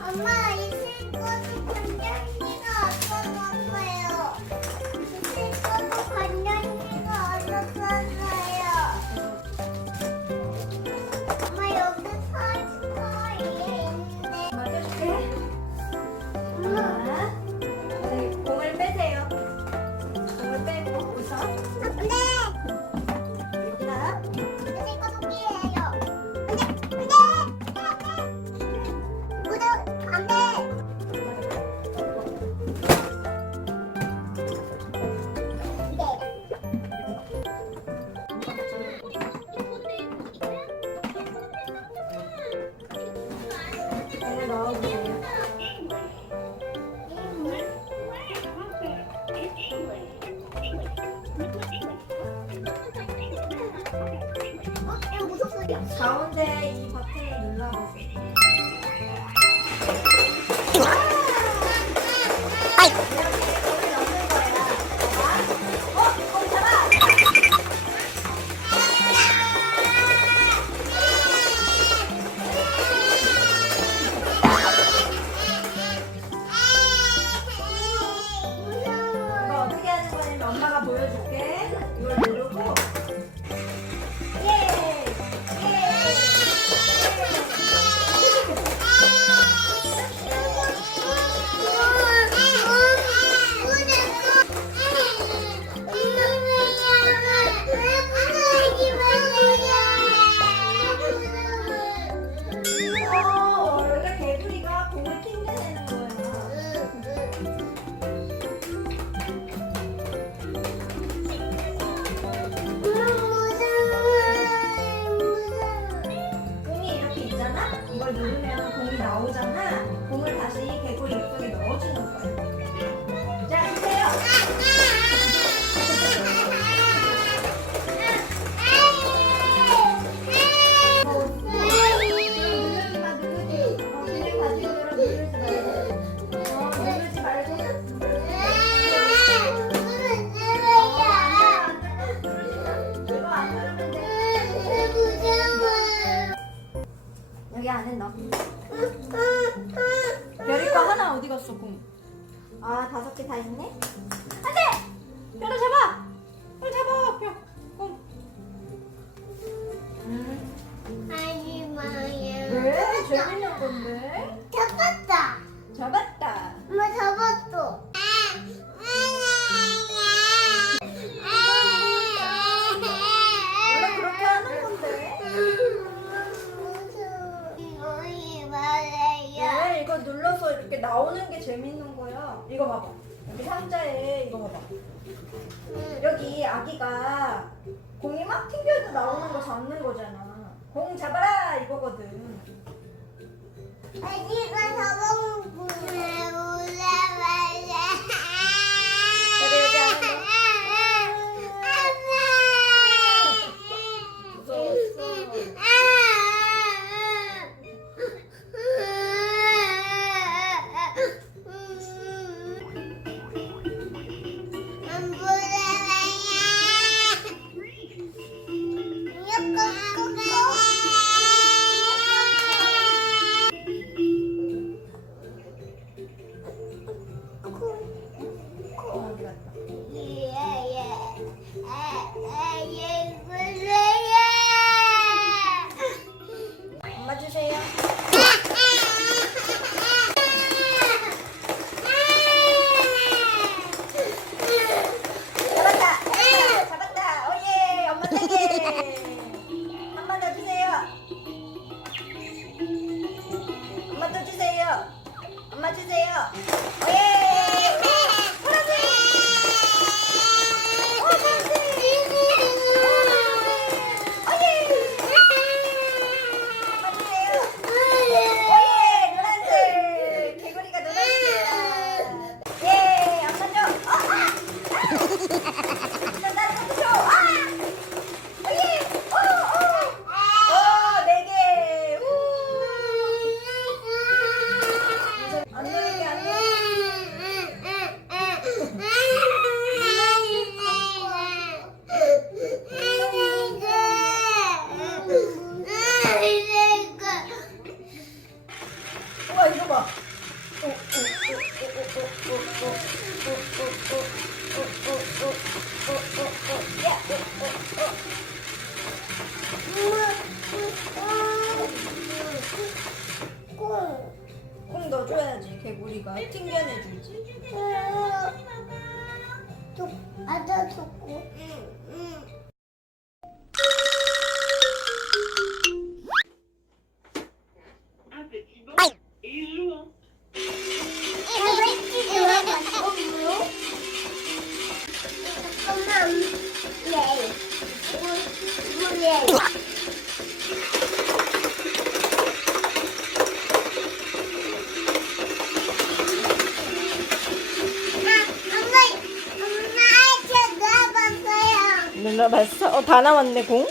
엄마, 이 실컷이 관련이가 없어졌어요. 이 실컷도 관련이가 없어졌어요. 엄마, 여기 서 있는데. 맞아줄게. 엄마, 네, 공을 빼세요. 공을 빼고 우선. 근데 자, 이 실컷 토끼예요. 안 돼. 공을 넣어보세요. 이거 무슨 소리야? 가운데 이 버튼을 눌러보세요. 이렇게 공을 넣는 거야. 봐봐. 공 잡아. 이거 어떻게 하는 거냐면 엄마가 보여줄게. 이걸 누르고. 예! 예! 여기가 개구리가 공을 튕겨내는 거야. 공이 이렇게 있잖아? 이걸 누르면 공이 나오잖아? 공을 다시 개구리 입속에 넣어주는 거야. 자, 주세요. 누르지 마, 누르지. 그냥 가지고 놀아, 누르지 말고. 누르지 말고. 이거 안 누르면 돼. 여기 안에 넣어. 별이 거 하나 어디 갔어, 공? 아, 5개 다 있네? 안 돼! 별아 잡아! 별 잡아, 별. 공. 왜? 재밌는 건데? 잡았다. 잡았다. 엄마 잡았어. 원래 그렇게 하는 건데. 왜? 이거 눌러서 이렇게 나오는 게 재밌는 거야. 이거 봐봐. 여기 상자에 이거 봐봐. 여기 아기가 공이 막 튕겨도 나오는 거 잡는 거잖아. 공 잡아라 이거거든. 아기가 잡아먹고 올라갈래. 그래, 여기 안에 넣어. 무서웠어. 누가 튕겨내주지? 아들 좋고. 누나 봤어? 다 남았네 공?